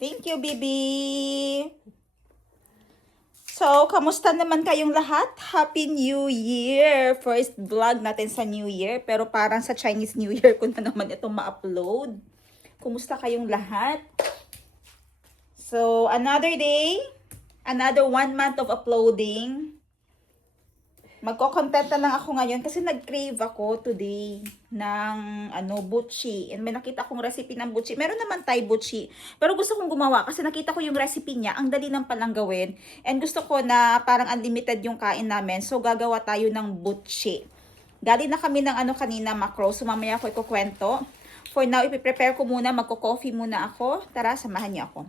Thank you, Bibi. So, kamusta naman kayong lahat? Happy New Year! First vlog natin sa New Year, pero parang sa Chinese New Year ko na naman ito ma-upload. Kumusta kayong lahat? So, another day, another 1 month of uploading. Magko-content na lang ako ngayon kasi nag-crave ako today ng butchi. And may nakita akong recipe ng butchi. Meron naman Thai butchi. Pero gusto kong gumawa kasi nakita ko yung recipe niya. Ang dali lang palang gawin. And gusto ko na parang unlimited yung kain namin. So gagawa tayo ng butchi. Galing na kami ng kanina macro. So mamaya ko ikukwento. For now, ipiprepare ko muna. Magko-coffee muna ako. Tara, samahan niyo ako.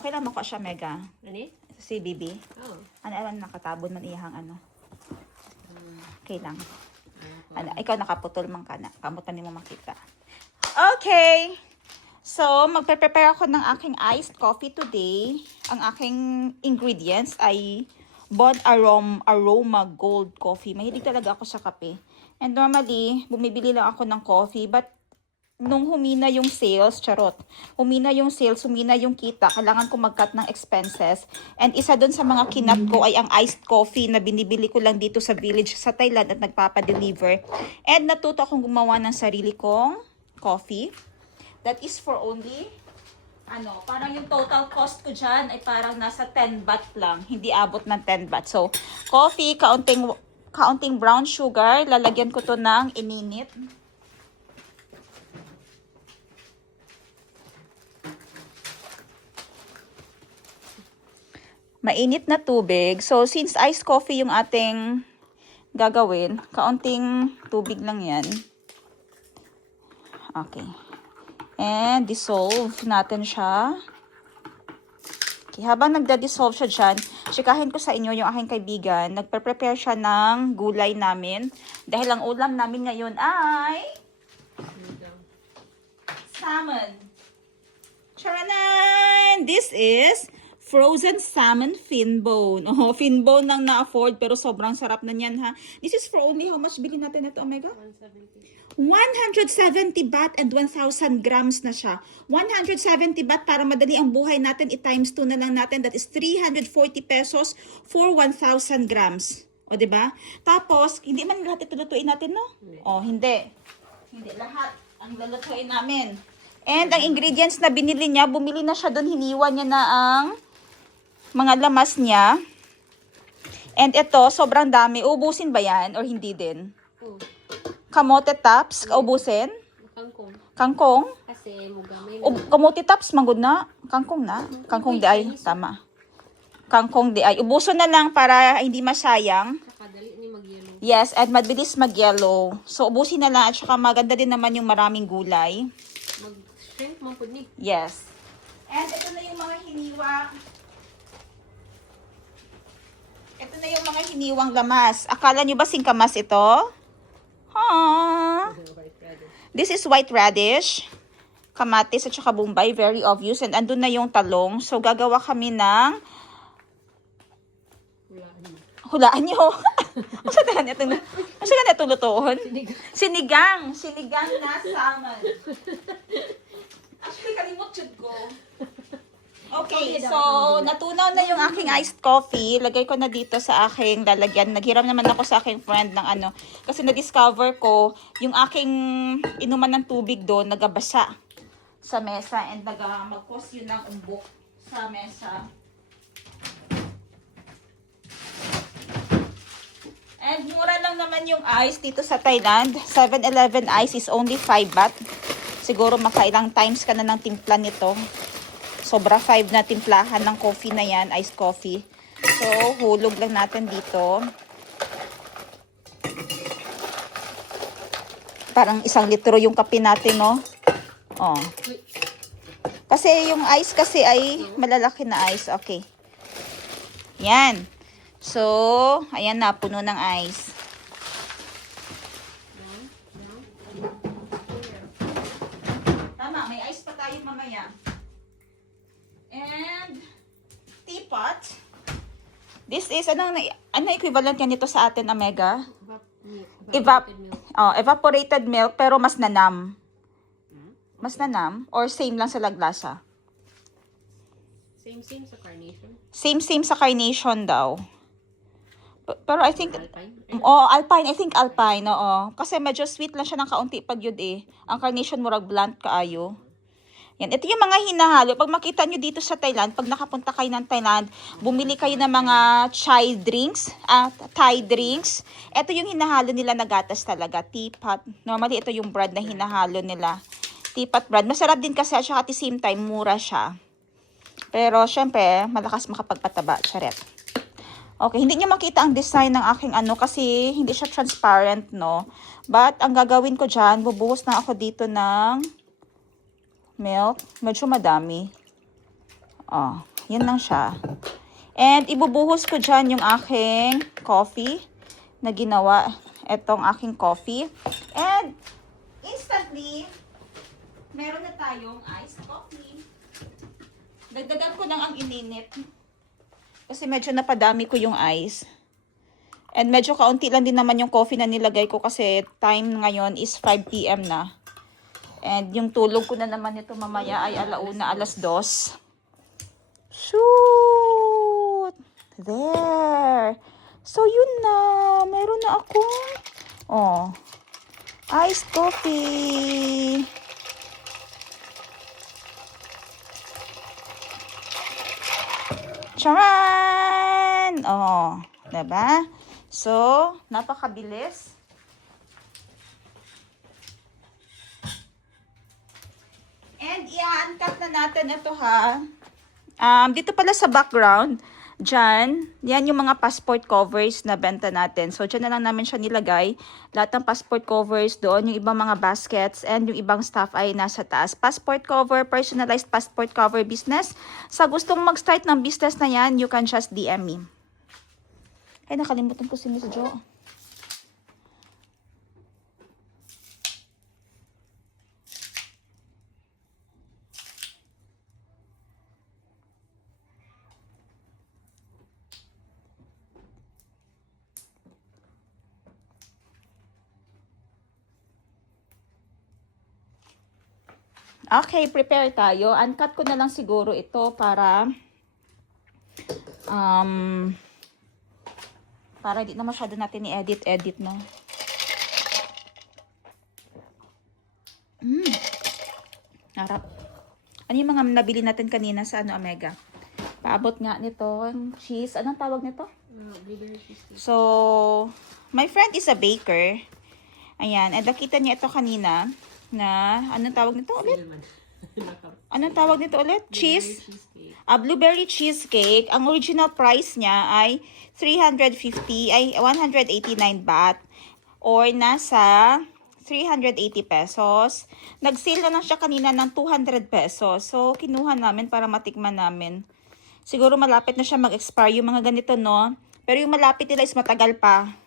Okay lang mo ko siya, Mega. Ano? Si Bibi. Oh. Ano nakatabon man iyang Okay lang. Ikaw nakaputol man ka na. Kamutan ni mo makita. Okay. So, magpe-prepare ako ng aking iced coffee today. Ang aking ingredients ay Bon Aroma Gold Coffee. Mahilig talaga ako sa kape. And normally, bumibili lang ako ng coffee. But, nung humina yung sales, humina yung kita, kailangan ko mag-cut ng expenses. And isa dun sa mga kinat ko ay ang iced coffee na binibili ko lang dito sa village sa Thailand at nagpapadeliver. And natuto akong gumawa ng sarili kong coffee. That is for only, parang yung total cost ko dyan ay parang nasa 10 baht lang. Hindi abot ng 10 baht. So, coffee, kaunting brown sugar, lalagyan ko to ng ininit. Mainit na tubig. So, since iced coffee yung ating gagawin, kaunting tubig lang yan. Okay. And dissolve natin siya. Okay, habang nagda-dissolve siya dyan, chikahin ko sa inyo yung aking kaibigan. Nagpe-prepare siya ng gulay namin. Dahil ang ulam namin ngayon ay salmon. Charanan! This is frozen salmon fin bone. Oh, fin bone lang na-afford pero sobrang sarap na niyan ha. This is for only how much bilhin natin ito, Omega? 170 baht and 1,000 grams na siya. 170 baht para madali ang buhay natin, i-times 2 na lang natin. That is 340 pesos for 1,000 grams. O, diba? Tapos, hindi man lahat ito lutuin natin, no? O, hindi. Hindi lahat ang lulutuin namin. And ang ingredients na binili niya, bumili na siya doon, hiniwa niya na ang mga lamas niya. And ito, sobrang dami. Ubusin ba yan? Or hindi din? Kamote tops, kaubusin? Kangkong. Kangkong? Kasi mugamay O, kamote tops, manggod na? Kangkong na? Kangkong di ay, tama. Kangkong di ay. Ubuso na lang para hindi masayang. Kadali ni mag-yellow. Yes, at mabilis mag-yellow. So, ubusin na lang at saka maganda din naman yung maraming gulay. Mag-shrink mo po ni. Yes. And ito na yung mga hiniwa. Ito na yung mga hiniwang lamas. Akala nyo ba singkamas ito? Huh? This is white radish. Kamatis at saka bombay. Very obvious. And andun na yung talong. So, gagawa kami ng hulaan nyo. Saan na itong lutoon? Sinigang. Sinigang na salmon. Actually, kalimot yun ko. Okay, so natunaw na yung aking iced coffee. Lagay ko na dito sa aking lalagyan. Naghiram naman ako sa aking friend ng kasi na-discover ko yung aking inuman ng tubig doon nagabasa sa mesa and mag-cause yun ng umbok sa mesa. And mura lang naman yung ice dito sa Thailand. 7-Eleven ice is only 5 baht. Siguro makailang times ka na ng timpla nito. Sobra 5 na timplahan ng coffee na yan, iced coffee. So, hulog lang natin dito. Parang 1 litro yung kape natin, no? Oh. Kasi yung ice kasi ay malalaki na ice. Okay. Yan. So, ayan na, puno ng ice. Tama, may ice pa tayo mamaya. And teapot. This is, ano equivalent yan nito sa atin, Omega? Evaporated milk, pero mas nanam. Mas nanam? Or same lang sa laglasa? Same sa carnation. Same sa carnation daw. Pero I think, Alpine. Alpine. I think Alpine, oo. Kasi medyo sweet lang siya ng kaunti pag yun eh. Ang carnation murag blunt kaayo. Yan. Ito yung mga hinahalo. Pag makita nyo dito sa Thailand, pag nakapunta kayo ng Thailand, bumili kayo ng mga chai drinks, Thai drinks. Ito yung hinahalo nila na gatas talaga. Teapot. Normally, ito yung brand na hinahalo nila. Teapot brand. Masarap din kasi at the same time, mura siya. Pero, syempre, malakas makapagpataba. Charet. Okay, hindi niyo makita ang design ng aking ano kasi hindi siya transparent, no? But, ang gagawin ko dyan, bubuhos na ako dito ng milk. Medyo madami. Oh, yan lang siya. And, ibubuhos ko dyan yung aking coffee na ginawa. Etong aking coffee. And, instantly, meron na tayong iced coffee. Dagdagan ko lang ang ininit. Kasi medyo napadami ko yung ice. And medyo kaunti lang din naman yung coffee na nilagay ko kasi time ngayon is 5 PM na. And yung tulog ko na naman nito mamaya ay alauna, 2:00. Shoot! There! So yun na. Meron na akong iced coffee. Charan! Diba? So, napakabilis. And, i-uncut na natin ito ha. Dito pala sa background, dyan, yan yung mga passport covers na benta natin. So, dyan na lang namin siya nilagay. Lahat ng passport covers doon, yung ibang mga baskets, and yung ibang stuff ay nasa taas. Passport cover, personalized passport cover business. Sa gustong mag-start ng business na yan, you can just DM me. Ay, nakalimutan ko si Miss Jo. Okay, prepare tayo. Uncut ko na lang siguro ito para hindi na masyado natin i-edit na. Harap. Ano yung mga nabili natin kanina sa Omega? Paabot nga nito ang cheese. Anong tawag nito? Blueberry cheesecake. So, my friend is a baker. Ayan. And nakita niya ito kanina na, anong tawag nito ulit? Anong tawag nito ulit? Cheese? Blueberry cheesecake. Ang original price niya ay 189 baht. Or nasa 380 pesos. Nag-sale na lang siya kanina ng 200 pesos. So, kinuha namin para matikman namin. Siguro malapit na siya mag-expire yung mga ganito, no? Pero yung malapit nila is matagal pa.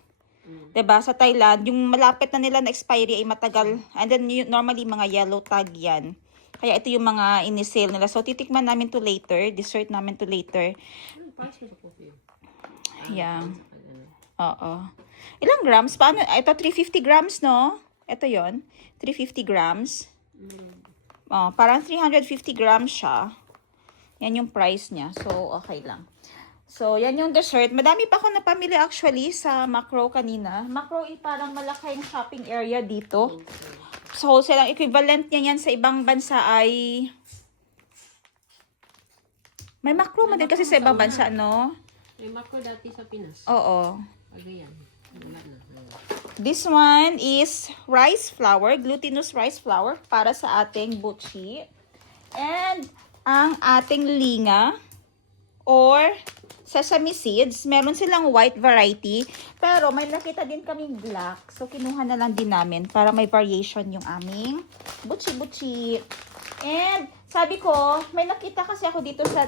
'Di ba? Sa Thailand, yung malapit na nila na expiry ay matagal. And then normally mga yellow tag 'yan. Kaya ito yung mga ini-sale nila. So titikman namin to later, dessert namin to later. Yeah. Oo. Ilang grams? Paano? Ito 350 grams, no? Ito 'yon. 350 grams. Parang 350 grams siya. Yan yung price niya. So okay lang. So, yan yung dessert. Madami pa ako napamili actually sa Macro kanina. Macro ay parang malaking shopping area dito. So, wholesale ang equivalent niya yan sa ibang bansa ay... May Macro man din kasi sa ibang bansa, no? May Macro dati sa Pinas. Oo. Agayan. Wala na. This one is rice flour, glutinous rice flour para sa ating butchi. And ang ating linga or sesame seeds. Meron silang white variety. Pero may nakita din kaming black. So, kinuha na lang din namin para may variation yung aming butchi-butchi. And, sabi ko, may nakita kasi ako dito sa,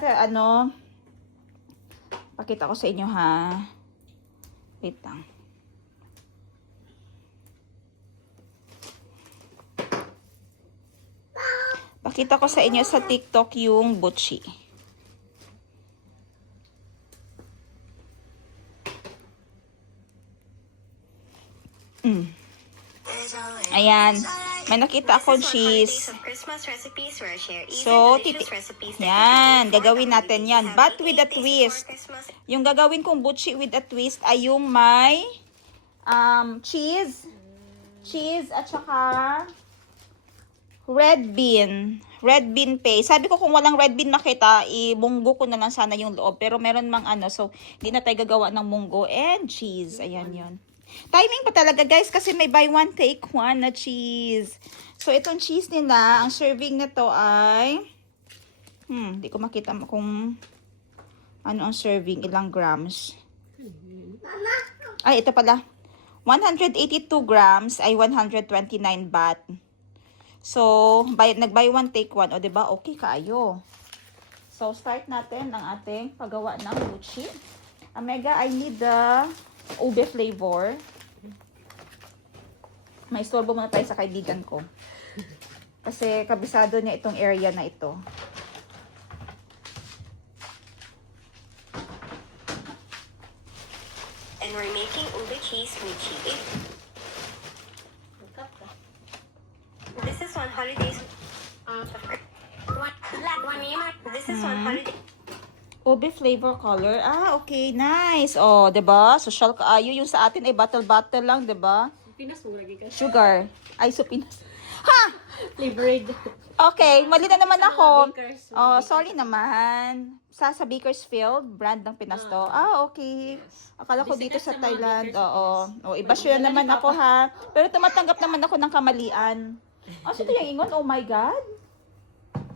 pakita ko sa inyo ha. Wait lang. Pakita ko sa inyo sa TikTok yung butchi. Ayan. May nakita akong cheese. So, yan, gagawin natin yan. But with a twist. Yung gagawin kong butchi with a twist ay yung may cheese. Cheese at saka red bean. Red bean paste. Sabi ko kung walang red bean makita, ibunggo ko na lang sana yung loob. Pero meron mang ano, so hindi na tayo gagawa ng munggo and cheese. Ayan yun. Timing pa talaga guys kasi may buy one take one na cheese. So itong cheese nila, ang serving nito ay hindi ko makita kung ano ang serving, ilang grams. Ay, ito pala. 182 grams ay 129 baht. So, nag-buy one take one. O, diba? Okay, kaayo. So, start natin ang ating paggawa ng butchi. Amega, I need the ube flavor. May istorbo muna tayo sa kaibigan ko. Kasi kabisado niya itong area na ito. And we're making ube cheese mochi. This is on holidays. This is on holiday. Ube flavor color. Ah, okay. Nice. Oh, 'di ba? Social kaayo yung sa atin ay bottle lang, 'di ba? Pinas mo lagi ka. Sugar. Ay, so Pinas. Ha! Flavored. Okay, mali na naman ako. Bakers. Oh, sorry naman. Sa Bakersfield, brand ng Pinas to. Ah, okay. Akala ko dito sa Thailand. Oo. Oh, iba siya naman ako ha. Pero tumatanggap naman ako ng kamalian. Ah, so ito yung ingon? Oh my God.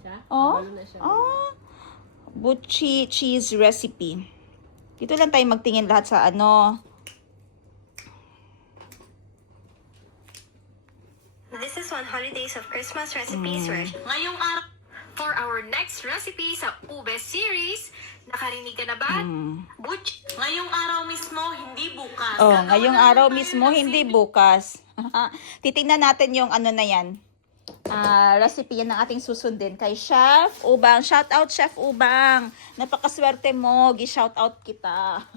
Siya? Oh? Nabalo na siya. Ah. Butchi cheese recipe. Dito lang tayo magtingin lahat sa ano. This is on holidays of Christmas recipes. Ngayong araw, for our next recipe sa Ube series, nakarinig ka na ba? Butch, ngayong araw mismo, hindi bukas. Oh, Gagawa ngayong naman araw tayo mismo, ng hindi bukas. Titingnan natin yung ano na yan. Recipe yan ng ating susundin kay Chef Ubang. Shout out Chef Ubang. Napakaswerte mo. Gi-shout out kita.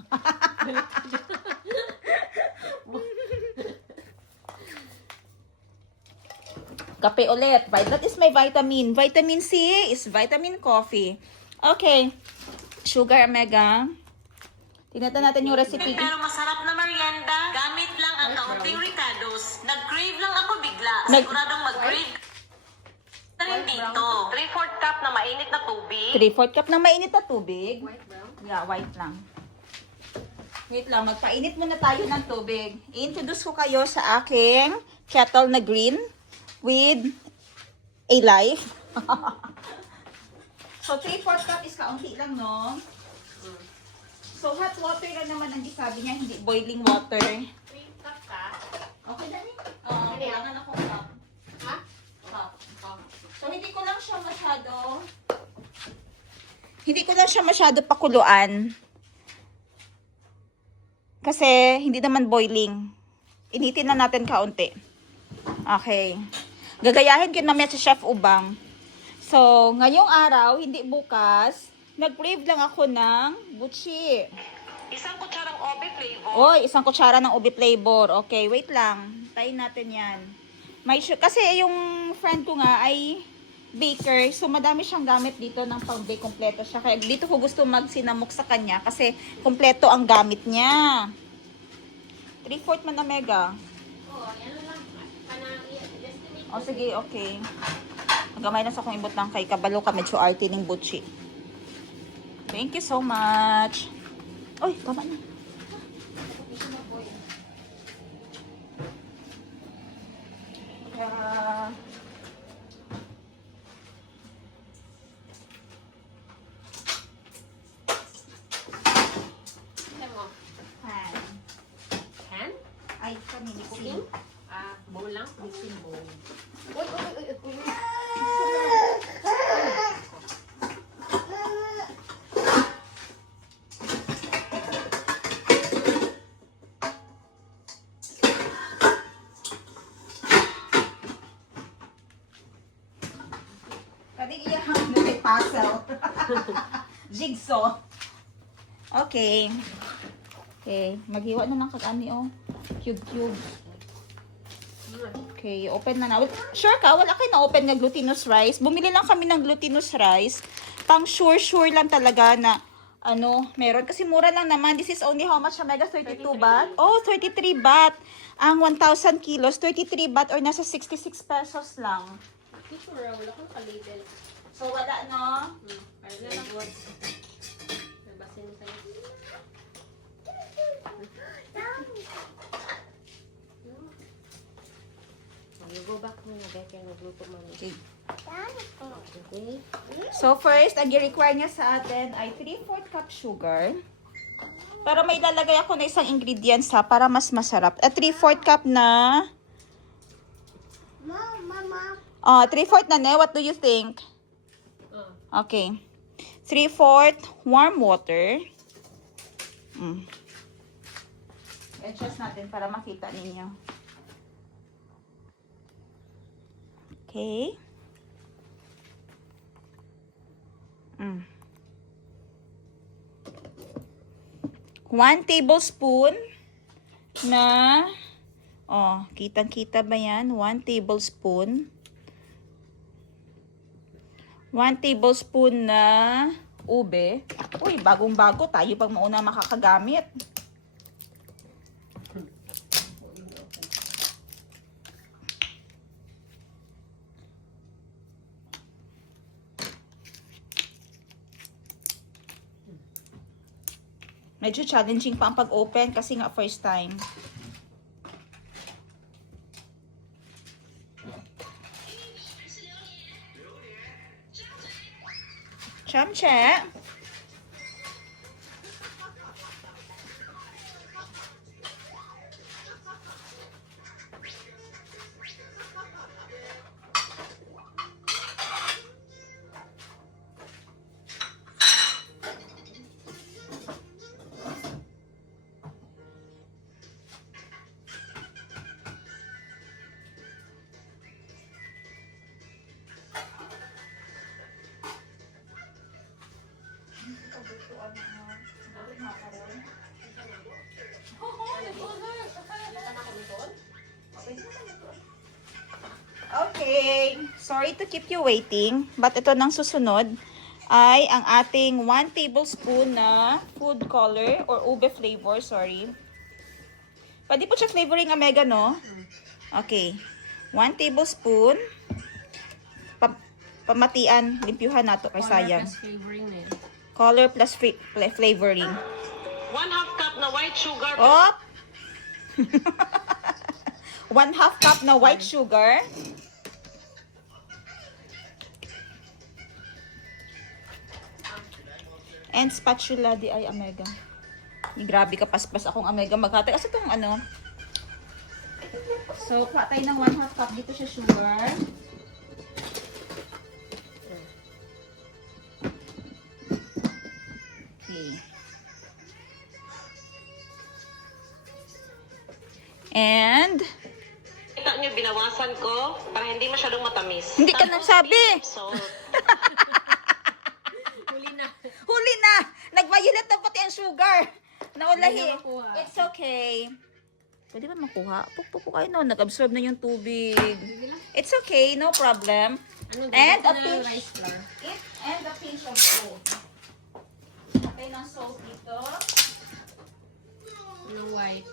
Kape ulit. That is my vitamin. Vitamin C is vitamin coffee. Okay. Sugar Omega. Tingnan natin yung recipe. Pero masarap na merienda, gamit lang ang kaunting ricados. Nag-crave lang ako bigla. Nag- Siguradong mag-crave na rin dito. 3/4 cup na mainit na tubig. 3/4 cup ng mainit na tubig. White brown. Yeah, white lang. Wait lang, magpainit muna tayo ng tubig. I-introduce ko kayo sa aking kettle na green with a life. So, 3/4 cup is kaunti lang, no? So, hot water lang naman ang sabi niya, hindi boiling water. 3 cup ka? Okay, Dani? Oo, kailangan ako cup. Ha? Cup. So, hindi ko lang siya masyado pakuluan. Kasi, hindi naman boiling. Initin na natin kaunti. Okay. Gagayahin ko naman si Chef Ubang. So, ngayong araw, hindi bukas, nag-crave lang ako ng butchi. Isang kutsarang ube flavor. Oy, isang kutsara ng ube flavor. Okay, wait lang. Tayin natin yan. Kasi yung friend ko nga ay baker. So, madami siyang gamit dito ng pang-bake. Kompleto siya. Kaya dito ko gusto magsinamok sa kanya kasi kompleto ang gamit niya. 3/4 man na mega. Oo, ano lang. Estimate. O, sige, okay. Nagamay na sa akong ibot ng kay Kabalo ka medyo arty ng butchi. Thank you so much. Oy, tama na. Ano mo? Pan. Pan? Ay, kanini ko. Cooking? Bowl lang? Mixing bowl. Uy, uy, uy, uy, uy. Pwede iyahang may puzzle. Jigsaw. Okay. Okay. Maghiwa na ng kag-ani, oh. Cube. Okay. Okay, open na na. Sure ka? Wala kayo na-open nga glutinous rice. Bumili lang kami ng glutinous rice. Pang sure lang talaga na meron. Kasi mura lang naman. This is only how much, Omega? 32 baht? Oh, 33 baht. Ang 1,000 kilos, 33 baht or nasa 66 pesos lang. Dito wala kang kalabel. So, wala, no? Kaya na lang. Nabasin mo sa'yo. You go back mo na, Becky. Nagluto mo. Okay. Okay. So, first, ang i-require niya sa atin ay 3/4 cup sugar. Pero may lalagay ako na isang ingredients ha, para mas masarap. 3/4 cup na... Mama. 3/4 na, ne? What do you think? Okay. 3/4 warm water. Adjust natin para makita ninyo. Okay. 1 tablespoon na, kitang-kita ba yan? 1 tablespoon. 1 tablespoon na ube. Uy, bagong-bago. Tayo pang mauna makakagamit. Medyo challenging pa ang pag-open kasi nga first time. Chamche. Okay, sorry to keep you waiting, but ito nang susunod ay ang ating 1 tablespoon na food color or ube flavor, sorry. Pwede po siya flavoring, Omega, no? Okay, 1 tablespoon. Pamatian, limpyuhan nato kay sayang. Flavoring na yun. Color plus flavoring. 1/2 cup na white sugar. Op! 1/2 cup na white sugar. And spatula di ay Omega. Grabe ka paspas akong Omega maghatay. Kasi itong So, kuha tayo ng 1/2 cup dito siya sugar. Okay. And Kita niyo, binawasan ko para hindi masyadong matamis. hindi ka nagsabi. So, Huli na. Huli na! Nag-violet na pati ang sugar. Naulahi. Hindi na makuha. It's okay. Pwede ba makuha? Pukpuk kayo no. Nag-absorb na yung tubig. It's okay. No problem. And a pinch. Rice flour. And a pinch of salt. Okay ng salt dito. Yung white.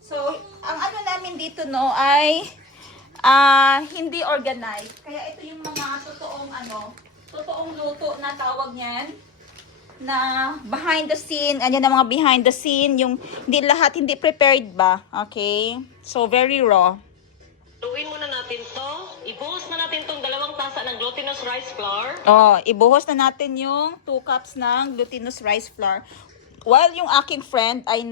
So, ang ano namin dito no ay hindi organized. Kaya ito yung mga totoong luto na tawag niyan. Na behind the scene, anyan ang mga behind the scene, yung hindi prepared ba, okay? So, very raw. lutuin muna natin to. Ibuhos na natin tong 2 tasa ng glutinous rice flour. Ibuhos na natin yung 2 cups ng glutinous rice flour. While yung aking friend ay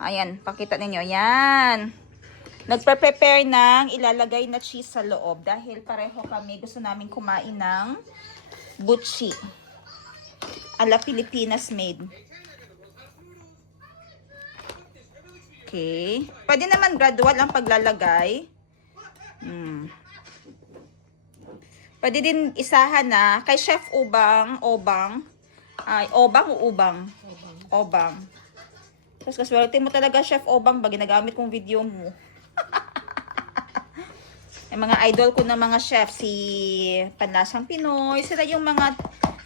ayan, pakita ninyo, yan. Nagpe-prepare ng ilalagay na cheese sa loob dahil pareho kami gusto namin kumain ng butchi. Ala Pilipinas made. Okay. Pwede naman gradual ang paglalagay. Pwede din isahan na kay Chef Obang. Obang o Ubang? Obang. Tapos kaswerte mo talaga, Chef Obang, ba ginagamit kong video mo. Yung mga idol ko na mga chef, si Panlasang Pinoy, sila yung mga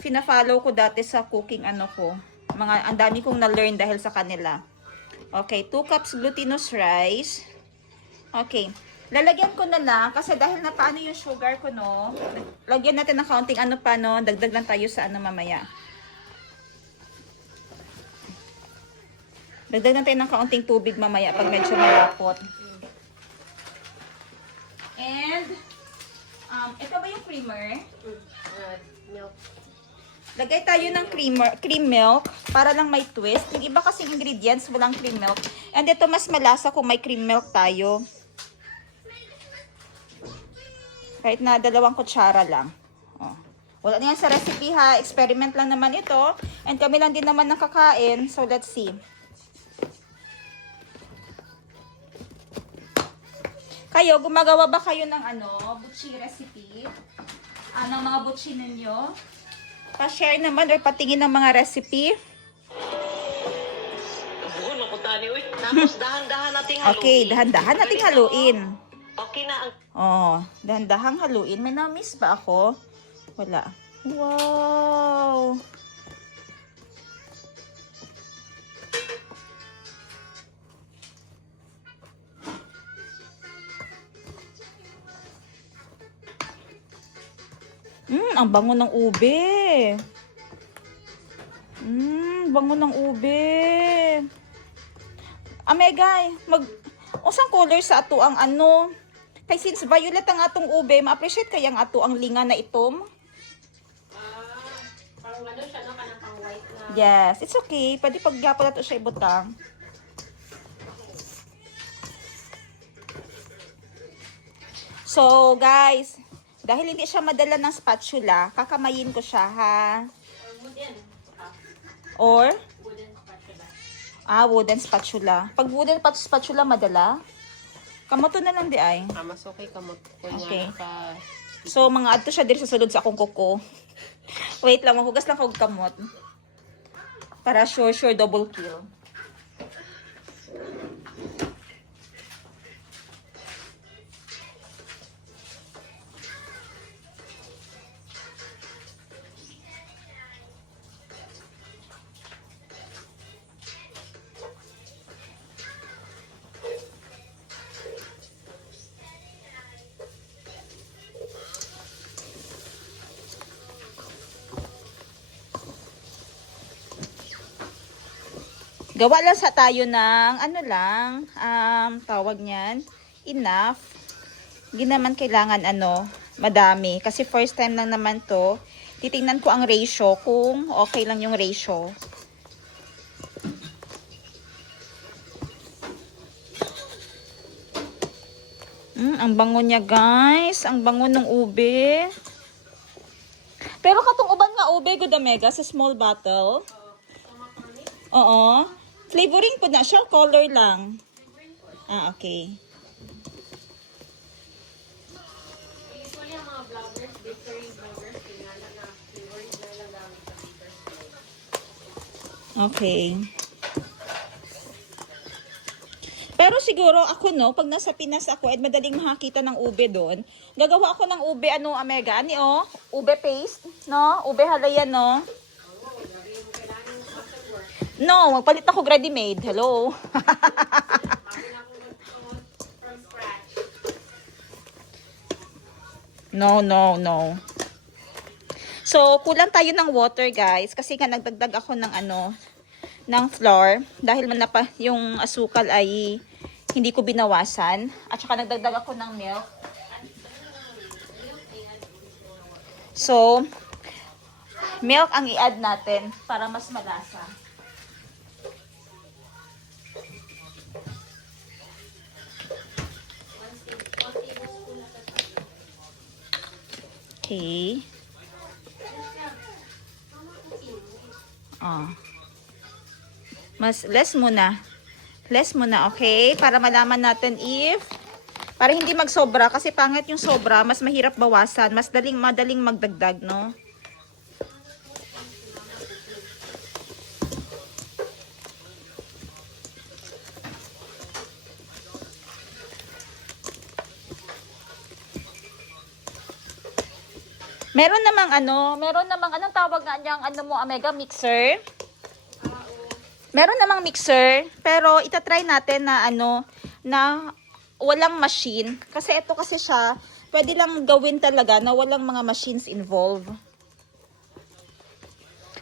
fina-follow ko dati sa cooking ano ko. Ang dami kong na-learn dahil sa kanila. Okay, 2 cups glutinous rice. Okay, lalagyan ko na lang kasi dahil na paano yung sugar ko, no? Lagyan natin ng kaunting ano pa, no? Dagdag lang tayo sa ano mamaya. Dagdag natin ng kaunting tubig mamaya pag medyo malapot. And, ito ba yung creamer? Milk. Lagay tayo ng cream milk para lang may twist. Yung iba kasing ingredients, walang cream milk. And ito mas malasa kung may cream milk tayo. Kahit na 2 kutsara lang. Oh. Wala na yan sa recipe ha. Experiment lang naman ito. And kami lang din naman nakakain. So let's see. Kayo, gumagawa ba kayo ng butchi recipe? Ng mga butchi ninyo? Pa-share naman or patingin ng mga recipe. Buhon ako tani, uy. Tapos dahan-dahan nating haluin. Okay, dahan-dahan nating haluin. Okay na ang... Oh, dahan-dahang haluin. May na-miss ba ako? Wala. Wow! Ang bango ng ube. Bango ng ube. Amegay, usang color sa ato ang ano. Kay since violet ang atong ube, ma-appreciate kaya ang ato ang linga na itom. Parang ano siya, no? Kanang pang white na... Yes, it's okay. Pwede paggapon na to siya ibutang. So, guys, dahil hindi siya madala ng spatula, kakamayin ko siya, ha? Or? Wooden spatula. Wooden spatula. Pag wooden spatula madala, kamoto na lang di ay. Mas okay ka mo. Okay. So, mga adto siya diri sa sulod sa akong kuko. Wait lang, maghugas lang kog kamot. Para sure double kill. Gawa lang sa tayo ng tawag niyan, enough. Hindi naman kailangan madami. Kasi first time lang naman to. Titingnan ko ang ratio kung okay lang yung ratio. Ang bango niya guys. Ang bango ng ube. Pero katong uban nga ube, good mega sa small bottle. Oo. Flavoring po na siya, color lang. Okay. Usually, ang mga vloggers, bakery vloggers, pinala na flavoring na lang gamit sa baker. Okay. Pero siguro ako pag nasa Pinas ako at madaling makakita ng ube doon, gagawa ako ng ube Amega, ube paste, no? Ube halayan, no? No, magpalit ako ready-made. Hello. No. So, kulang tayo ng water, guys. Kasi nga nagdagdag ako ng ng flour. Dahil yung asukal ay hindi ko binawasan. At saka nagdagdag ako ng milk. So, milk ang i-add natin para mas malasa. Okay. Less muna. Less muna, okay? Para malaman natin para hindi magsobra. Kasi pangit yung sobra, mas mahirap bawasan. Mas madaling magdagdag, no? Meron namang anong tawag nga niyang mo, Mega Mixer? Meron namang mixer, pero itatry natin na na walang machine. Kasi ito kasi siya, pwede lang gawin talaga na walang mga machines involved.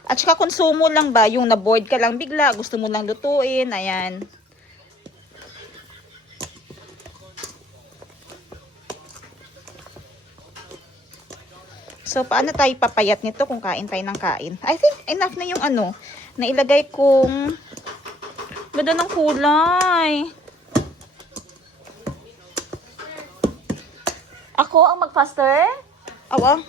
At saka konsumo lang ba, yung na-bored ka lang bigla, gusto mo lang lutuin, ayan. So, paano tayo papayat nito kung kain tayo ng kain? I think enough na yung na ilagay kong ganda ng kulay. Ako ang mag-faster? Awa.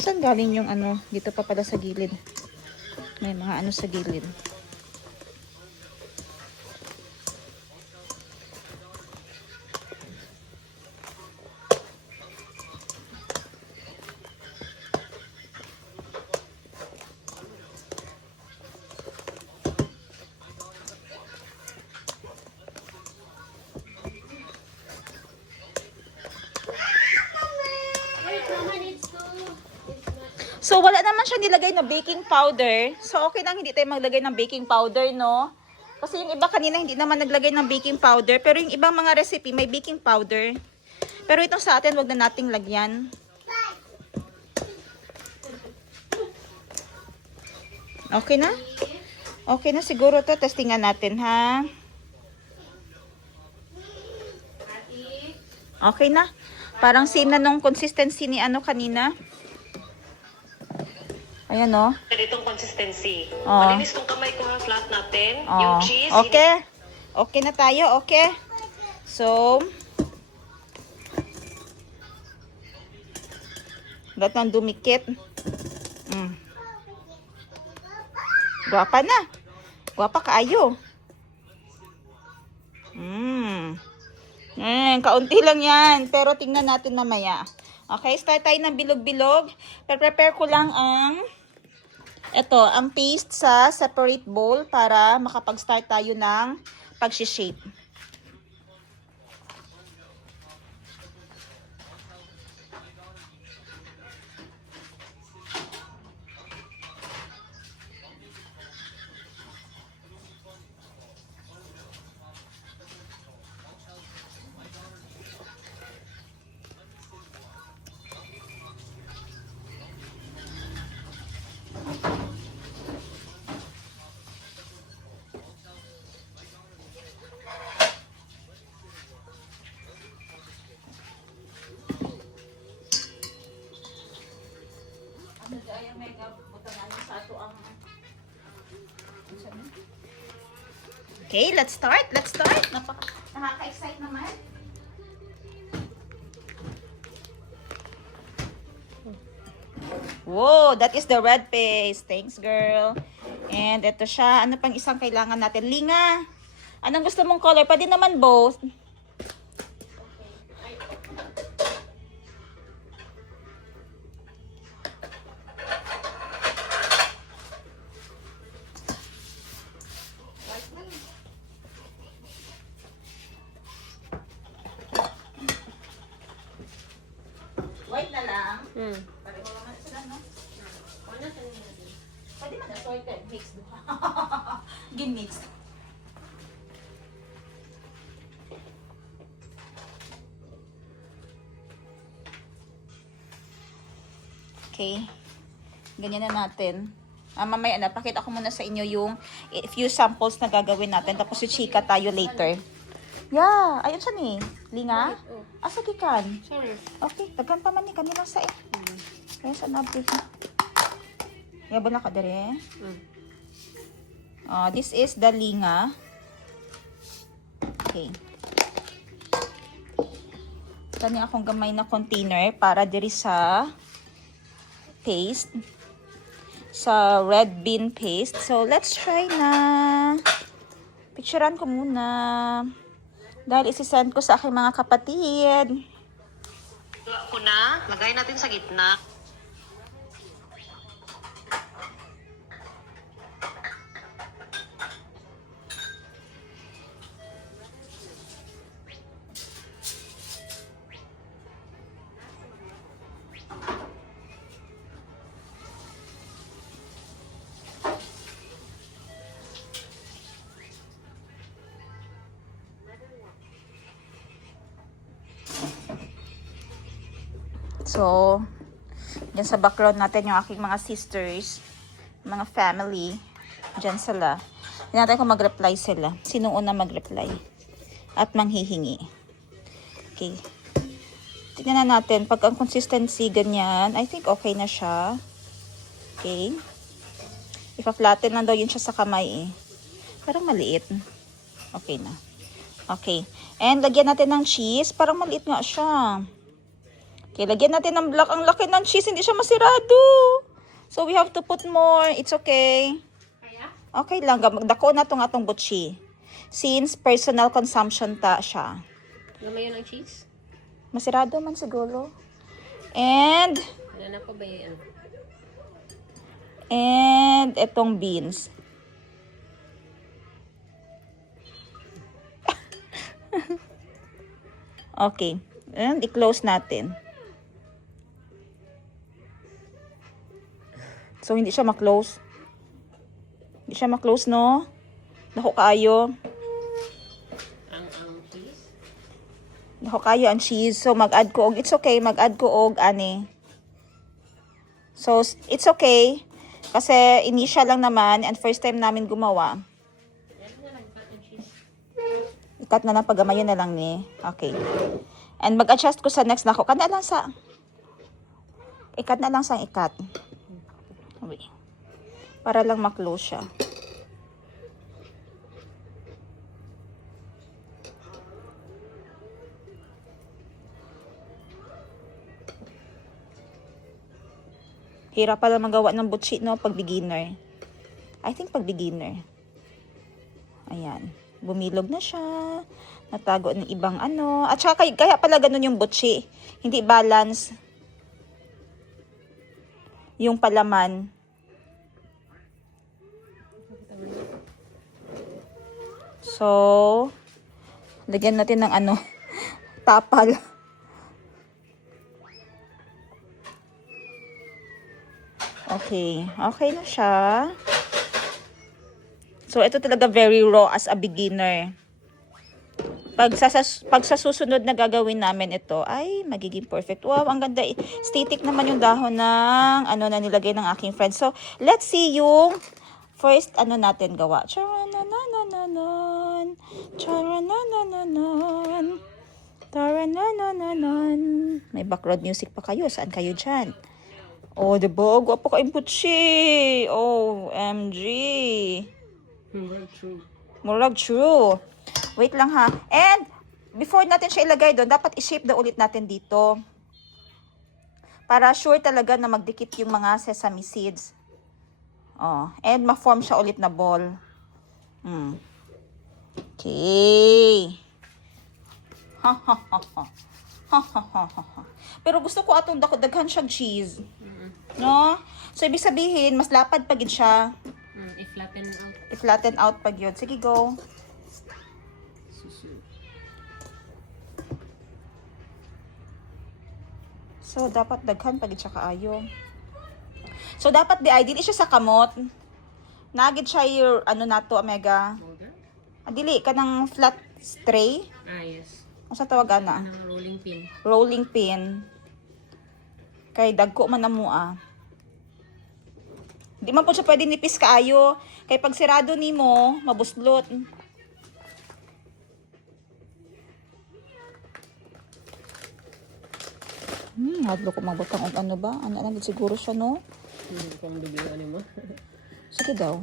Saan galing yung dito pa pala sa gilid? May mga sa gilid. Wait, Mama needs to. So, wala naman siya nilagay na baking powder. So, okay lang hindi tayo maglagay ng baking powder, no? Kasi yung iba kanina hindi naman naglagay ng baking powder. Pero yung ibang mga recipe may baking powder. Pero itong sa atin, wag na nating lagyan. Okay na? Okay na siguro to. Testingan natin, ha? Okay na. Parang same na nung consistency ni kanina. Ayan, no? Ganitong consistency. Oh. Malinis tong kamay ko ha, flat natin. Oh. Yung cheese. Okay. Okay na tayo, okay? So, lahat ng dumikit. Guwapa na. Guwapa kaayo. Kaunti lang yan. Pero tingnan natin mamaya. Okay, start tayo ng bilog-bilog. Prepare ko lang ang paste sa separate bowl para makapag-start tayo ng pag-shape. Okay, let's start. Let's start. Nakaka-excite naman. Whoa, that is the red paste. Thanks, girl. And ito siya. Ano pang isang kailangan natin? Linga. Anong gusto mong color? Pwede naman both. White na lang. Pareho naman sila, no? Pwede man assorted. Mixed. Gin-mixed. Okay. Ganyan na natin. Mamaya na, pakita ko muna sa inyo yung few samples na gagawin natin. Tapos yung chika tayo later. Yeah, ayun siya ni. Linga? Asa gikan? Sorry. Okay, tagan pa man ni kanilang sa Kaya sa nabit. Yabo na ka dere. This is the linga. Okay. Kani akong gamay na container para diri sa paste. Sa red bean paste. So, let's try na. Picturean ko muna. Dahil isi-send ko sa aking mga kapatid. Ko na, lagay natin sa gitna. So, dyan sa background natin yung aking mga sisters, mga family. Dyan sila. Hindi natin kung mag-reply sila. Sino una mag-reply? At manghihingi. Okay. Tignan na natin. Pag ang consistency ganyan, I think okay na siya. Okay. Ipa-flatten lang daw yun siya sa kamay eh. Parang maliit. Okay na. Okay. And lagyan natin ng cheese. Parang maliit nga siya. Okay, lagyan natin ng black. Ang laki ng cheese. Hindi siya masirado. So, we have to put more. It's okay. Kaya? Okay lang. Dako na itong atong butchi. Since personal consumption ta siya. Gamayan ng cheese? Masirado man siguro. And, Wala na pa ba yan? and, itong beans. Okay. And, i-close natin. So, hindi siya ma-close. Hindi siya ma-close, no? Dako kaayo. Ang cheese? Dako kayo ang cheese. So, mag-add ko og, it's okay, mag-add ko og, ani. So, it's okay. Kasi, initial lang naman, and first time namin gumawa. Ikat na lang, pagamayon na lang ni. Okay. And mag-adjust ko sa next nako. Ikat na lang sa ikat. Okay. Para lang ma-close siya. Hirap pala magawa ng butchi, no? Pag beginner. I think pag beginner. Ayan. Bumilog na siya. Natago ng ibang ano. At saka kaya pala ganun yung butchi. Hindi balance yung palaman. So, lagyan natin ng ano, tapal. Okay. Okay na siya. So, ito talaga very raw as a beginner. Pag sa susunod na gagawin namin ito, ay magiging perfect. Wow, ang ganda. Static naman yung dahon ng ano na nilagay ng aking friend. So, let's see yung first ano natin gawa. Charananananan. Charananananan. Tarananananan. May background music pa kayo. Saan kayo dyan? Oh, diba? Gwapo ka impuchi. OMG. Murag true. Wait lang ha. And, before natin siya ilagay doon, dapat i-shape na ulit natin dito. Para sure talaga na magdikit yung mga sesame seeds. Oh, and ma-form siya ulit na ball. Okay. Ha ha ha ha. Ha ha ha ha. Pero gusto ko atong daghan siyang cheese. No? So, ibig sabihin, mas lapad pag siya. I-flatten out. I-flatten out pag yun. Sige, go. So, dapat daghan pag siya kaayo. So, dapat dili siya sa kamot. Nagid siya yung, ano na to, Omega. Molder? Dili, ka ng flat tray. Yes. Ano sa tawagan na? Ang rolling pin. Rolling pin. Kay dagko man na mo ah. Di man po siya pwede nipis kaayo. Kay pag sirado ni mo, mabuslot. Hadlo ko mabutang og ano ba? Ano lang siguro siya no? Kung dublihan mo. Sige daw.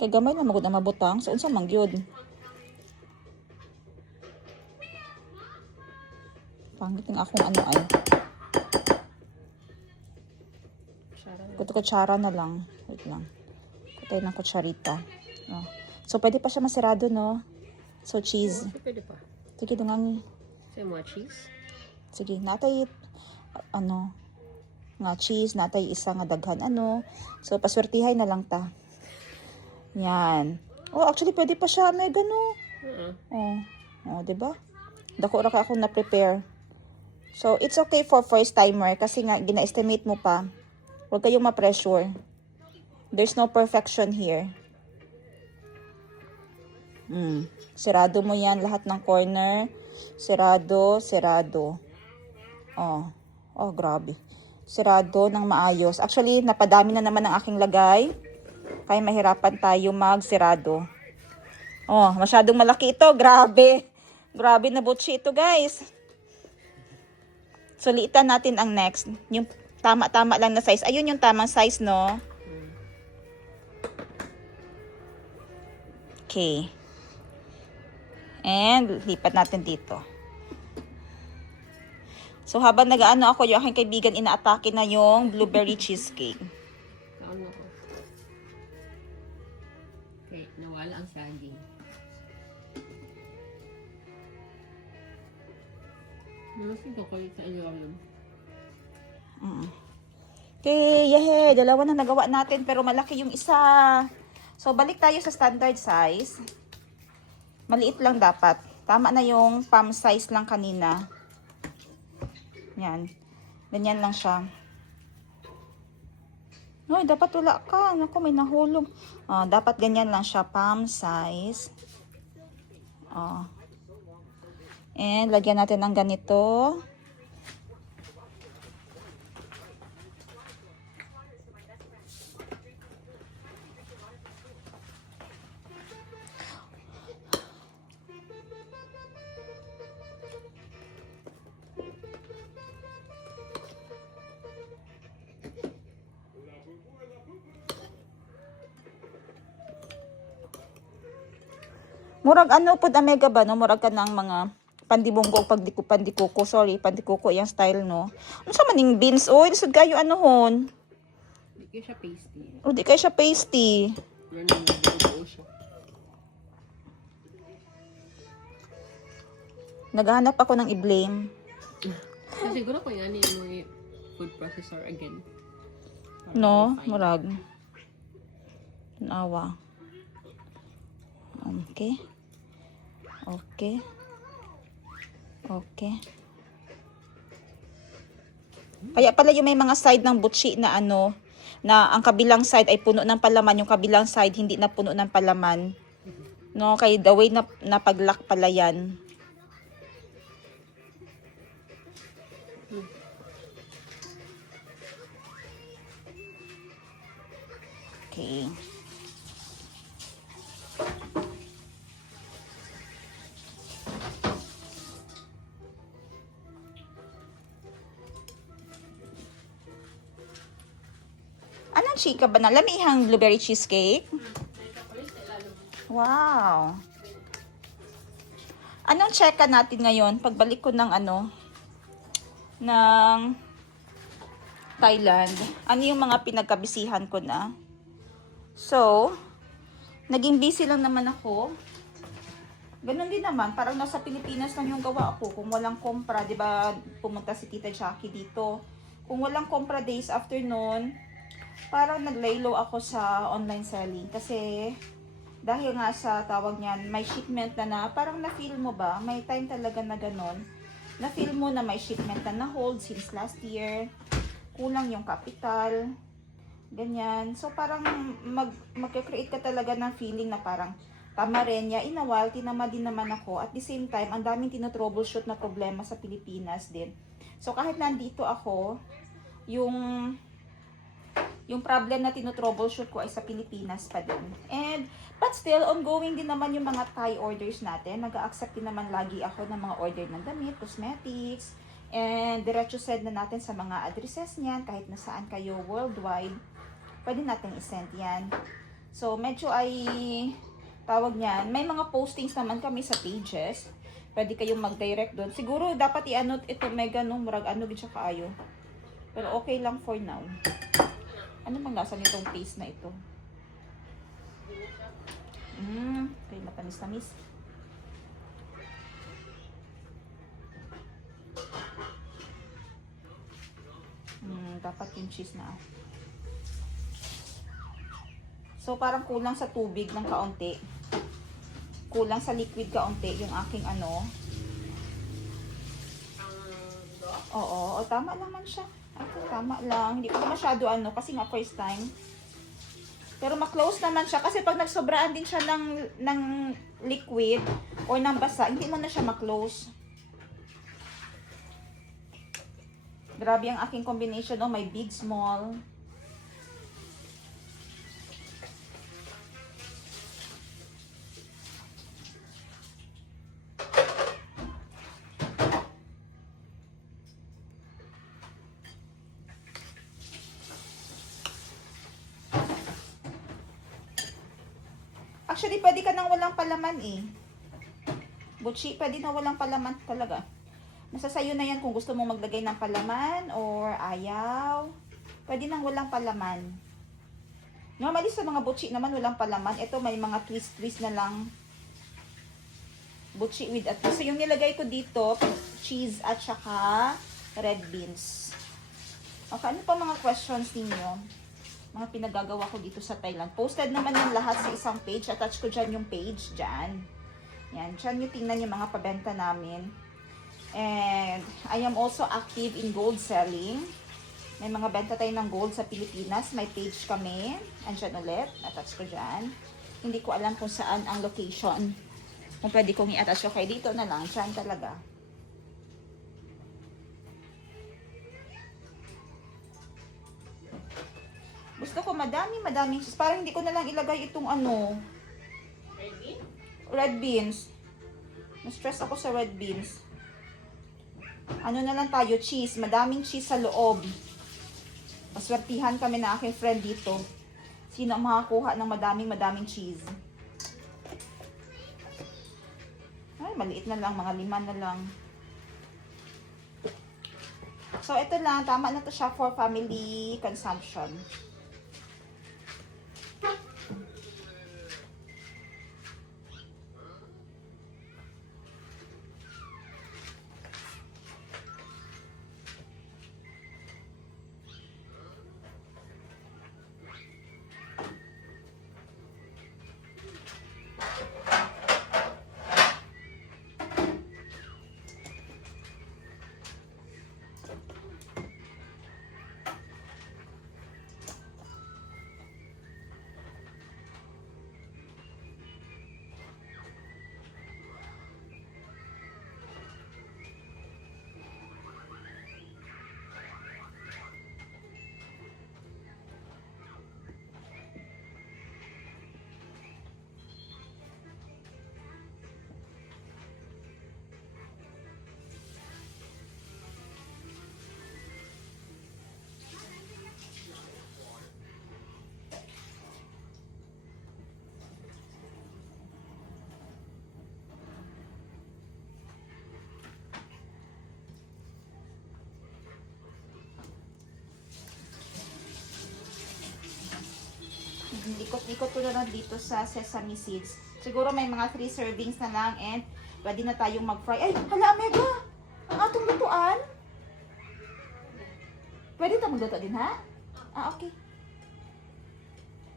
Kay gamay na magud na mabutang. So unsa man gyud? Pangit ng akong ano ay. Kutsara na lang. Wait lang. Kutay ng kutsarita. No. So, pwede pa siya masirado, no? So, cheese. Pwede pa. Sige, dungang. Say mo cheese? Sige, natay, ano, nga cheese, natay isa nga daghan, ano. So, paswertihay na lang ta. Yan. Oh, actually, pwede pa siya, mega, no? Oh, diba? Dako ra ka akong na-prepare. So, it's okay for first timer kasi nga, gina-estimate mo pa. Huwag kayong ma-pressure. There's no perfection here. Sirado mo yan, lahat ng corner. Sirado, sirado. Oh, grabe. Sirado ng maayos. Actually, napadami na naman ang aking lagay. Kaya mahirapan tayo magsirado. Oh, masyadong malaki ito. Grabe. Grabe na butchi ito, guys. So, liitan natin ang next. Yung tama-tama lang na size. Ayun yung tamang size, no? Okay. And, lipat natin dito. So, habang nag-ano ako, yung aking kaibigan, inaatake na yung blueberry cheesecake. Kaano ko. Okay, nawala ang saging. Namasin ko kayo sa ilalim. Okay, yay! Dalawa na nagawa natin, pero malaki yung isa. So, balik tayo sa standard size. Maliit lang dapat. Tama na yung palm size lang kanina. Yan. Ganyan lang siya. Ay, dapat wala ka. Naku, may nahulog. Dapat ganyan lang siya. Palm size. And, lagyan natin ng ganito. Murag ano po mega ba no? Murag ka ng mga pandibonggo pandikuko. Sorry, pandikuko yung style no. Ano sa maning beans oil? Lisod kayo ano hon? Hindi kayo siya pasty. O di kayo siya pasty. Yan ang nagbubuo siya. Naghahanap ako ng i-blame. So, siguro ko yan yung mga food processor again. Para No, ma-refine. murag. Tanawa. Okay. Okay. Okay. Kaya pala yung may mga side ng butchi na ano, na ang kabilang side ay puno ng palaman, yung kabilang side hindi na puno ng palaman. No, kay the way na paglock pala yan. Okay. Anong chika ba na? Lamihang blueberry cheesecake? Wow. Anong checka natin ngayon? Pagbalik ko ng ano, ng Thailand. Ano yung mga pinagkabisihan ko na? So, naging busy lang naman ako. Ganun din naman, parang nasa Pilipinas lang yung gawa ako. Kung walang kompra, di ba, pumunta si Tita Jackie dito. Kung walang kompra days after noon, parang nag-laylow ako sa online selling. Kasi, dahil nga sa tawag niyan, may shipment na parang na-feel mo ba? May time talaga na ganun. Na-feel mo na may shipment na na-hold since last year. Kulang yung capital. Ganyan. So, parang mag-create ka talaga ng feeling na parang tama rin niya. In a while, tinama din naman ako. At the same time, ang daming tinotroubleshoot na problema sa Pilipinas din. So, kahit nandito ako, yung problem na tinotroubleshoot ko ay sa Pilipinas pa din. But still, ongoing din naman yung mga Thai orders natin. Nag-a-accept din naman lagi ako ng mga order ng damit, cosmetics, and diretso send na natin sa mga addresses niyan. Kahit nasaan kayo worldwide, pwede natin isend yan. So, medyo ay, tawag niyan, may mga postings naman kami sa pages. Pwede kayong mag-direct doon. Siguro, dapat i-ano ito, mega nung murag ano din siya kaayo. Pero okay lang for now. Ano bang lasa nitong paste na ito? Okay, matamis-tamis. Dapat yung cheese na. So, parang kulang sa tubig ng kaunti. Kulang sa liquid kaunti yung aking ano. Oo, tama naman siya. Tama lang. Hindi ko masyado ano, kasi nga first time. Pero ma-close naman siya kasi pag nagsobraan din siya ng liquid or ng basa, hindi mo na siya ma-close. Grabe ang aking combination. Oh, may big, small. Actually, pwede ka nang walang palaman eh. Butchi, pwede na walang palaman talaga. Nasa sayo na yan kung gusto mong maglagay ng palaman or ayaw. Pwede nang walang palaman. Normally sa mga butchi naman walang palaman. Ito may mga twist-twist na lang. Butchi with a twist. So yung nilagay ko dito, cheese at saka red beans. Okay, ano pa mga questions ninyo? Mga pinagagawa ko dito sa Thailand. Posted naman yung lahat sa isang page. Attach ko dyan yung page. Dyan. Yan. Dyan yung tingnan yung mga pabenta namin. And I am also active in gold selling. May mga benta tayo ng gold sa Pilipinas. May page kami. Andyan ulit. Attach ko dyan. Hindi ko alam kung saan ang location. Kung pwede kong i-attach. Okay, dito na lang. Dyan talaga. Gusto ko madaming cheese. Parang hindi ko na lang ilagay itong ano. Red beans. Na-stress ako sa red beans. Ano na lang tayo, cheese. Madaming cheese sa loob. Maswertihan kami na aking friend dito. Sino ang makakuha ng madaming cheese? Ay, maliit na lang. Mga 5 na lang. So, ito lang. Tama na to siya for family consumption. Ikot-ikot ko na lang dito sa sesame seeds. Siguro may mga 3 servings na lang and pwede na tayong mag-fry. Ay, hala, Mega! Ang atong lutuan? Pwede ito magluto din, ha? Ah, okay.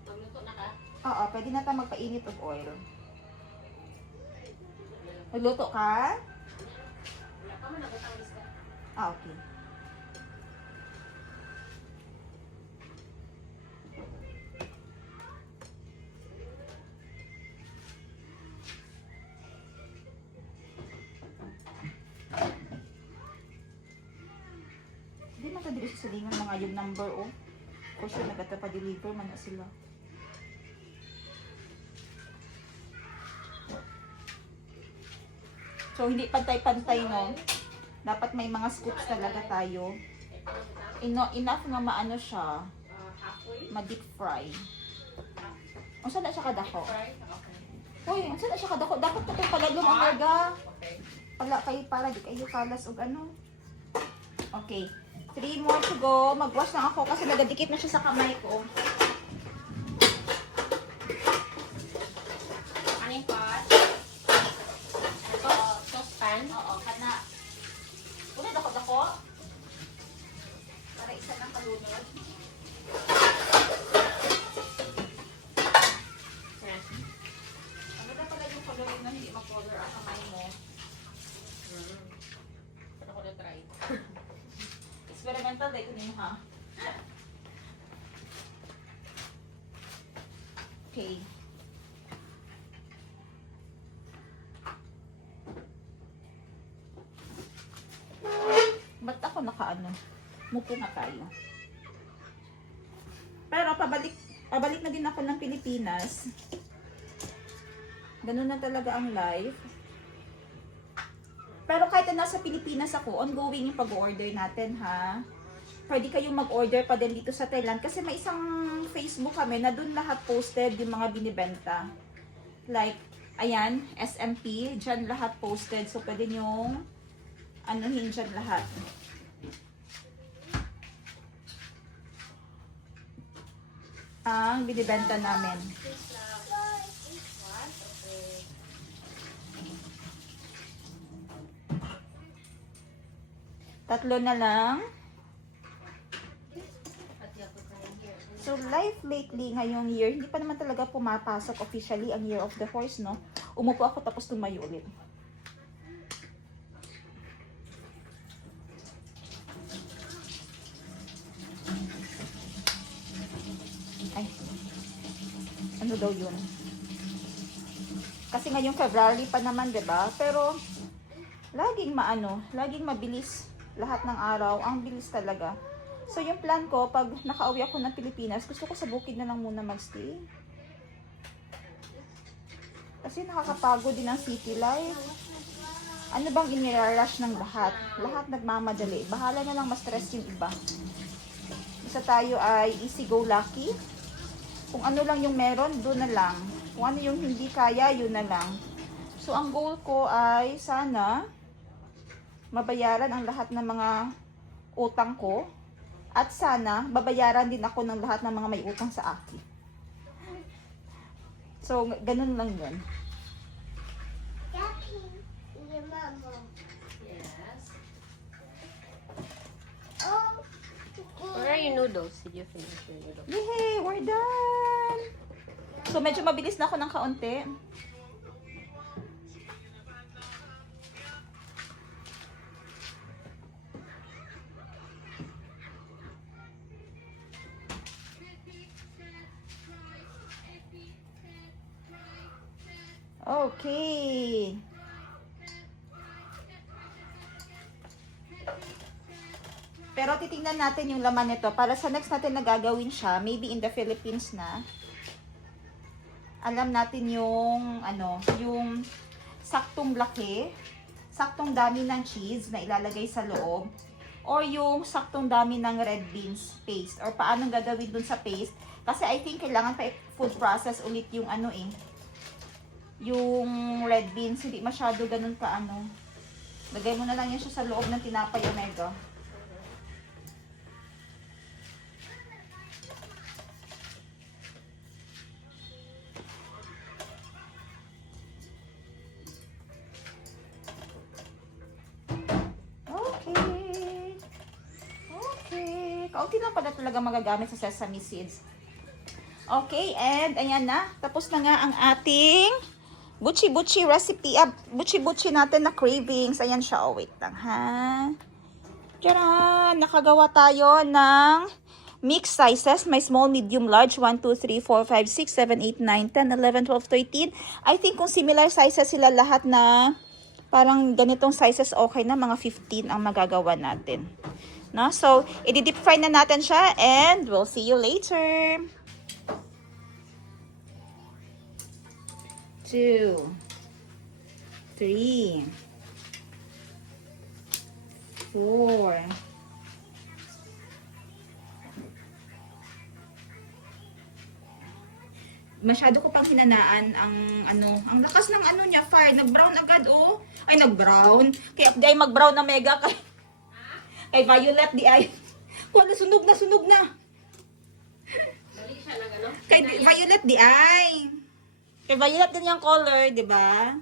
Magluto na ka? Oo, pwede na tayo magpainit of oil. Magluto ka? Wala ka man, nagutangis ka. Ah, okay. Hindi man kadili sa salingan mga yung number, oh. For sure, nagata-pa-deliver man na sila. So, hindi pantay-pantay, no? Dapat may mga scoops talaga tayo. Enough nga maano siya. Halfway? Ma-deep fry. Ang saan na siya kadako? Fry? Okay. Uy, ang saan na siya kadako? Dapat ito pala lumaga. Okay. Para di kayo kalas o ano. Okay. 3 more to go. Mag-wash lang ako kasi nagadikit na siya sa kamay ko. Ano yung pot? Ito, saucepan? Oo, kana. Una dako-dako. Para isa ng kalunod. Yan. Ano na pala yung coloring na hindi mag-color ang kamay mo? Pero ko na-try. Experimental dahil ko din ha. Okay. Ba't ako nakaano? Mupo nga tayo. Pero pabalik na din ako ng Pilipinas. Ganun na talaga ang life. Pero kahit na nasa Pilipinas ako, ongoing yung pag-order natin, ha? Pwede kayong mag-order pa din dito sa Thailand kasi may isang Facebook kami na dun lahat posted yung mga binibenta. Like, ayan, SMP, dyan lahat posted. So, pwede nyong anuhin dyan lahat. Ang binibenta namin. Tatlo na lang. So, life lately, ngayong year, hindi pa naman talaga pumapasok officially ang Year of the Horse, no? Umupo ako tapos tumayo ulit. Ay. Ano daw yun? Kasi ngayong February pa naman, 'di ba? Pero, laging laging mabilis lahat ng araw. Ang bilis talaga. So, yung plan ko, pag nakauwi ako ng Pilipinas, gusto ko sa bukid na lang muna magstay. Kasi nakakapagod din ang city life. Ano bang inirush ng lahat? Lahat nagmamadali. Bahala na lang ma-stress yung iba. Isa tayo ay easy-go-lucky. Kung ano lang yung meron, doon na lang. Kung ano yung hindi kaya, yun na lang. So, ang goal ko ay sana mabayaran ang lahat ng mga utang ko. At sana, babayaran din ako ng lahat ng mga may utang sa akin. So, ganun lang yun. Yes. Where are your noodles? Did you finish your noodles? Yay! We're done! So, medyo mabilis na ako ng kaunti. Okay. Pero titingnan natin yung laman nito. Para sa next natin na gagawin siya, maybe in the Philippines na, alam natin yung, yung saktong laki, saktong dami ng cheese na ilalagay sa loob, or yung saktong dami ng red beans paste, or paano gagawin dun sa paste. Kasi I think kailangan pa food process ulit yung yung red beans, hindi masyado ganun ka Lagay mo na lang yan siya sa loob ng tinapay omega. Okay. Okay. Kaunti lang pala talaga magagamit sa sesame seeds. Okay, and ayan na. Tapos na nga ang ating Buchi-buchi recipe, buchi-buchi natin na cravings. Ayan siya. Oh, wait lang, ha? Tcharan! Nakagawa tayo ng mixed sizes. May small, medium, large. 1, 2, 3, 4, 5, 6, 7, 8, 9, 10, 11, 12, 13. I think kung similar sizes sila lahat na parang ganitong sizes, okay na. Mga 15 ang magagawa natin. No? So, i-deep fry na natin siya and we'll see you later. 2, 3, 4, 5. Masyado ko pang hinanaan ang lakas ng niya, fire. Nag-brown agad, oh. Ay, nag-brown. Kaya di ay mag-brown na mega kay Violet di ay. Kung sunog na. Dali siya na gano'n? Kay Violet di ay. Kay Violet din yung color, di ba?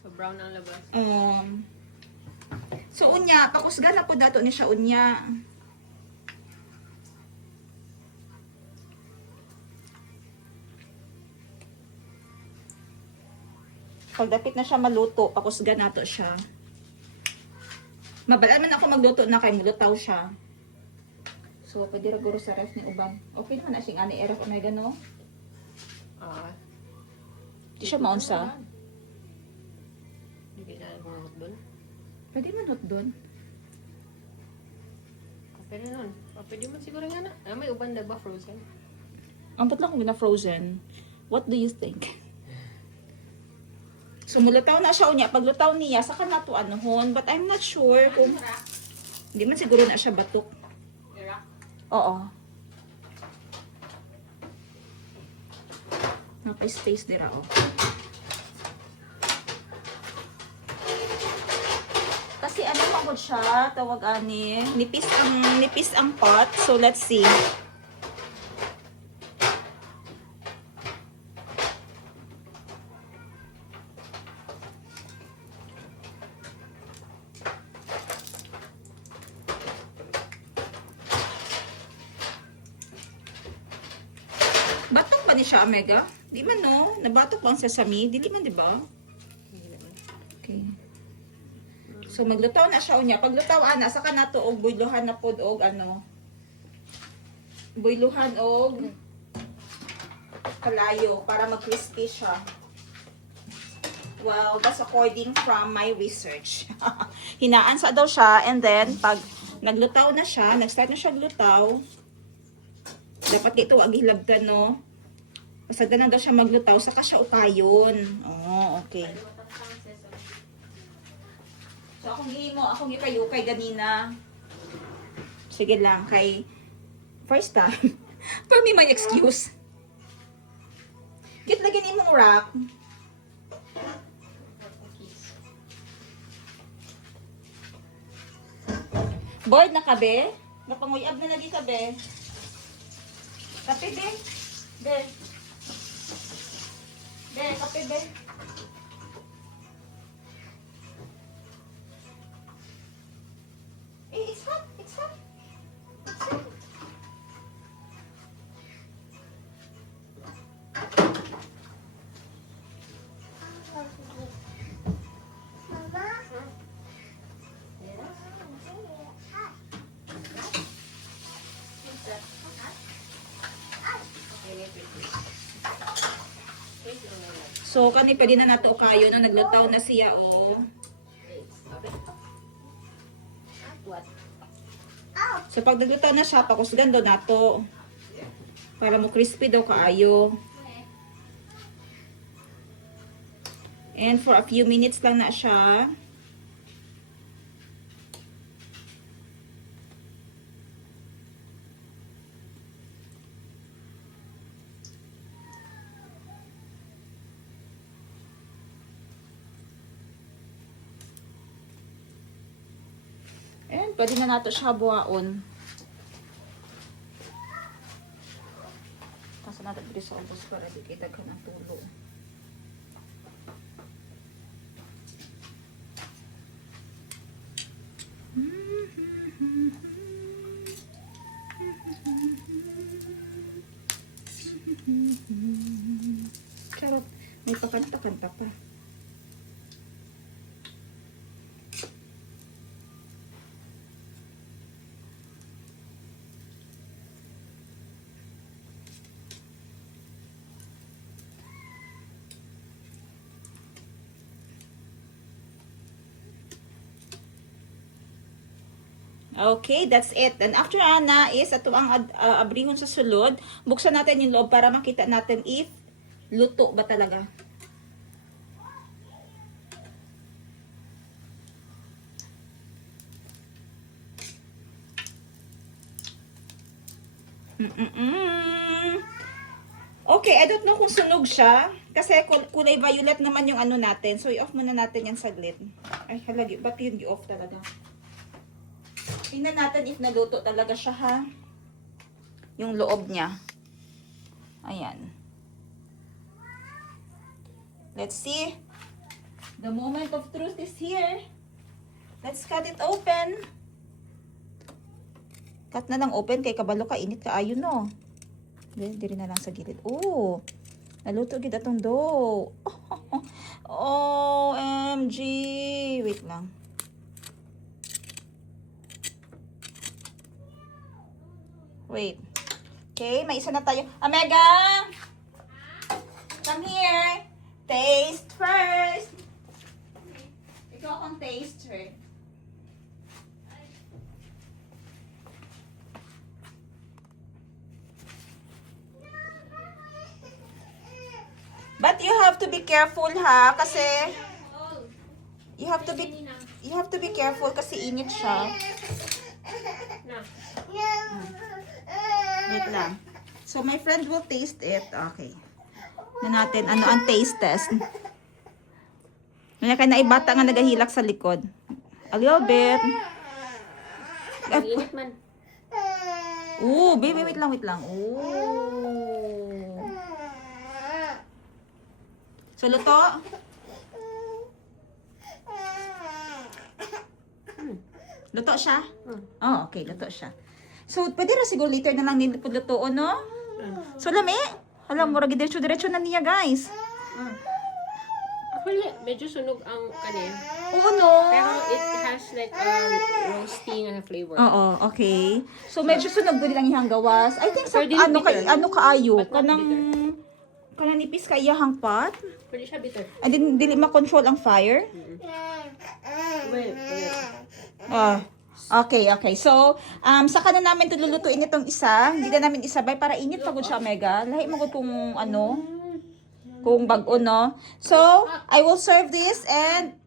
So, brown ang labas. So, unya, pakusgan na po dato ni siya, unya. Pagdapit na siya maluto, pakusgan nato siya. Mabalaan man ako magluto na kay mulutaw siya. So, pwede raguro sa ref ni Ubang. Okay naman na siyang ani eref omega, no? Di siya maunsa. Hindi na ako hot doon. Pwede man hot doon. Pwede nun. Pwede man siguro nga na. May uban na ba frozen? Ang ba't lang kung na-frozen? What do you think? So, mulutaw na siya unya. Pag lutaw niya, saka na to anuhon. But I'm not sure kung... Hindi man siguro na siya batok. Oo. Napa-space dira, oh. Kasi ano ako siya, tawag ani, nipis ang pot. So, let's see. Batok ba ni siya, Omega? Di man, no? Nabatok ba ang sesame? Di man, di ba? Okay. So, maglutaw na siya unya. Pag lutaw, ana, saka na to, og buyluhan na pod, og ano, buyluhan, og kalayo, para mag-crispy siya. Well, that's according from my research. Hinaan sa daw siya, and then, pag naglutaw na siya, nag-start na siya glutaw, dapat dito, wag hilabgan, no? Basta na daw siya maglutaw, saka siya ukayon. Oh, okay. So, akong ipayukay ganina. Sige lang, kay first time. For me, my excuse. Git lagyan imong wrap. Bored na ka, be? Napanguyab na lagi ka, be? Kape, be? Be? Be, kape, be? It's hot. It's hot. It's hot. So, kani pwede na nato kayo na naglutaw na siya, oh. So, pag naglutaw na siya, pakusgan daw nato. Para mo crispy daw kaayo. And for a few minutes lang na siya. And pwede na nato siya buhaon. Kasi natin dito sa ubos para di kita ka ng tulo. Charot, may pakanta-kanta pa. Okay, that's it. Then after ana is ato ang abrihon sa sulod. Buksan natin yung loob para makita natin if luto ba talaga. Okay, I don't know kung sunog siya. Kasi kulay violet naman yung ano natin. So, i-off muna natin yan saglit. Ay, halagi. Ba't yun i-off talaga? Tingnan natin if naluto talaga siya, ha? Yung loob niya. Ayan. Let's see. The moment of truth is here. Let's cut it open. Cut na lang open kay kabalo ka. Init ka ayon, no? Diri na lang sa gilid. Oh, naluto gid atong dough. OMG. Wait lang. Wait. Okay, may isa na tayo. Omega! Come here. Taste first. Ikaw akong taster. But you have to be careful ha kasi you have to be careful kasi init siya. Na. Wait lang. So my friend will taste it. Okay. Na natin ano ang taste test. Kaya ka na ibata nga nagahilak sa likod. A little bit. Ang init man. Ooh, baby, wait lang. Ooh. So, luto? Luto siya? Oh, okay, luto siya. So, pwede na siguro later na lang nilipod lutoon, no? So, lami? Alam mo, diretso na niya, guys. Actually, medyo sunog ang kanin. Oo, no? Pero it has like roasting na flavor. Oo, okay. So, medyo sunog din lang ihang gawas. I think sa, Pero dili bitter. ano kaayo? But not Kanang nipis ka iyahang pot? Pwede siya bitter. And then, dili ma-control ang fire? Wait. Ah, okay. So, saka na namin tululutuin itong isa. Hindi na namin isabay para init pagod siya, Mega. Lahi mo kung ano, kung bago, no? So, I will serve this and,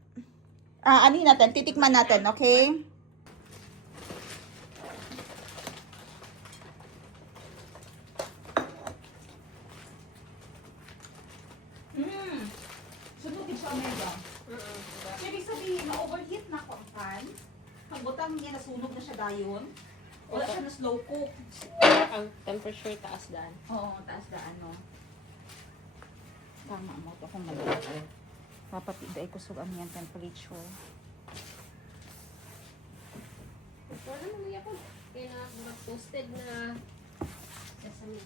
anin natin, titikman natin, okay? Sunugin siya, Mega. So, ibig sabihin, na-overheat na ako ang pan. Pagbutang niya, nasunog na siya dayon. Wala siya na slow cook. Ang temperature taas daan. Oo, taas na ano. Tama mo ito kung malaki. Dapat iday kusog ang yan temperature. Wala naman niya po. Kaya na mga toasted na sesame.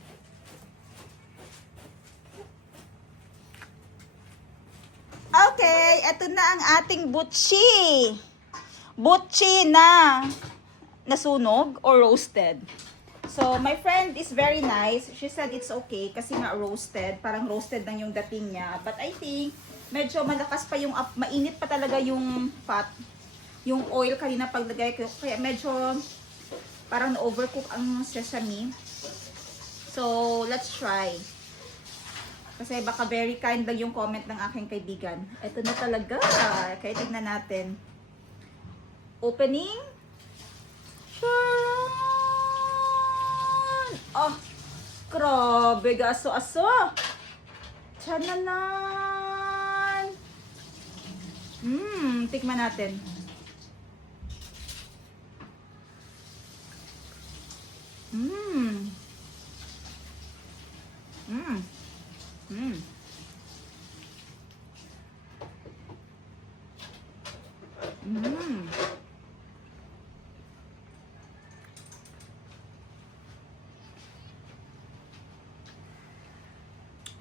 Okay, eto na ang ating butchi. Butchi na nasunog or roasted. So, my friend is very nice. She said it's okay kasi nga roasted. Parang roasted lang yung dating niya. But I think, medyo malakas pa yung, mainit pa talaga yung fat. Yung oil kanina paglagay ko. Kaya medyo parang na-overcook ang sesame. So, let's try. Kasi baka very kind lang yung comment ng aking kaibigan. Ito na talaga. Kaya tignan natin. Opening. Charan! Oh, grabe. Gaso-aso. Tananan. Tikman natin.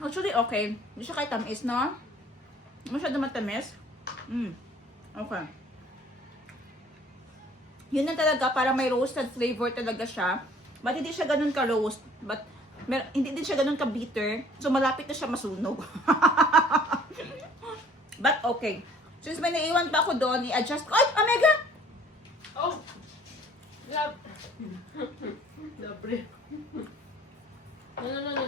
Actually, okay. Hindi siya kahit tamis, no? Hindi masyado matamis. Okay. Yun na talaga, para may roasted flavor talaga siya. But hindi siya ganun ka-roast. But hindi din siya ganun ka-bitter. So, malapit na siya masunog. But okay. Since may naiwan pa ako doon, i-adjust ko. Ay! Omega! Oh! Lab. Labre. No.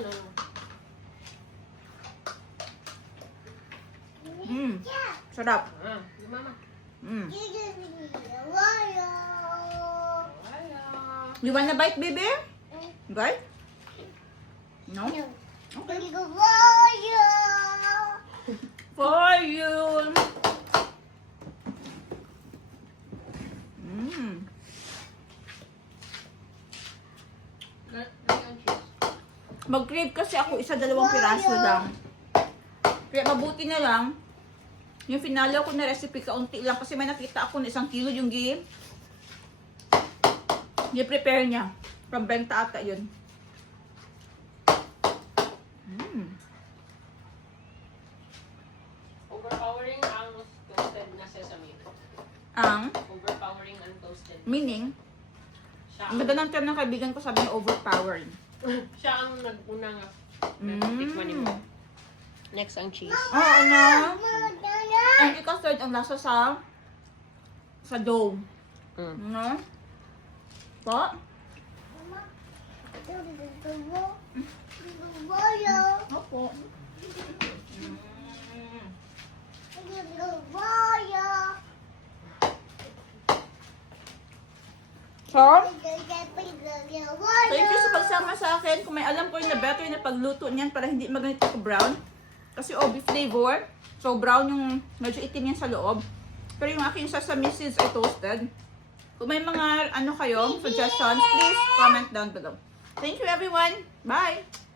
Sarap. Yung mama. You wanna bite, baby? Bite? No? Okay. For you. Mag-crave kasi ako isa-dalawang piraso lang. Kaya mabuti na lang, yung finalo ko na recipe, kaunti lang. Kasi may nakita ako na 1 kilo yung i-prepare niya. From benta ata yun. Overpowering ang toasted na sesame. Ang Overpowering ang toasted. meaning, Siya ang ganda ng term ng kaibigan ko, sabi niya overpowering. siya ang nag-una nga. Natikman mo. Next ang cheese. ano? Ang ika-third ang lasa sa dough. No? Po? Opo. So, thank you sa pagsama sa akin. Kung may alam ko na better na pagluto niyan para hindi maganito ko brown. Kasi obi flavor. So, brown yung medyo itim yan sa loob. Pero yung aking sesame seeds ay toasted. Kung may mga ano kayo, suggestions, please comment down below. Thank you everyone. Bye!